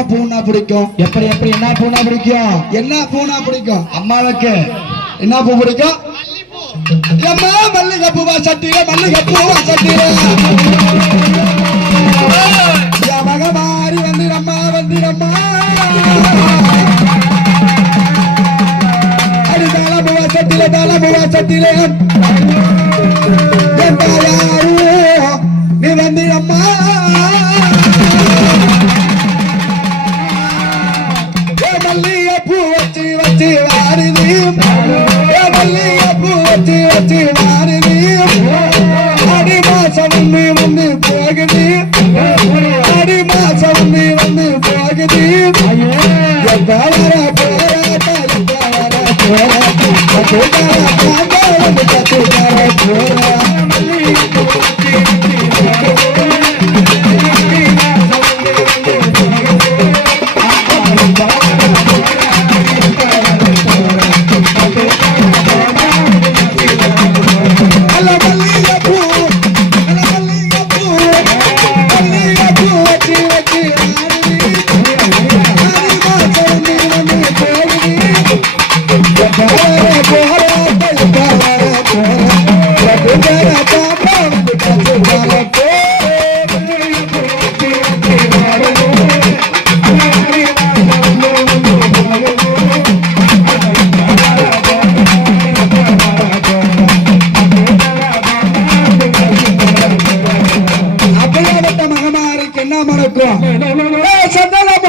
என்ன பூனா பிடிக்கும்? எப்படி எப்படி என்ன பூனா பிடிக்கும்? என்ன பூனா பிடிக்கும்? அம்மாவுக்கு. என்ன பூ பிடிக்கும்? எம்மா மல்லிகைப்பூவா சட்டில மல்லிகைப்பூவா சட்டில மகமாரி வந்துடம்மா வந்திரம்மா. அடி தாளபுவா சட்டில தாளபுவா சட்டில. போகுது. ஆடி மாசம் வந்து வந்து போகுது. வர போராட்டம் போராட்டம் Esa no la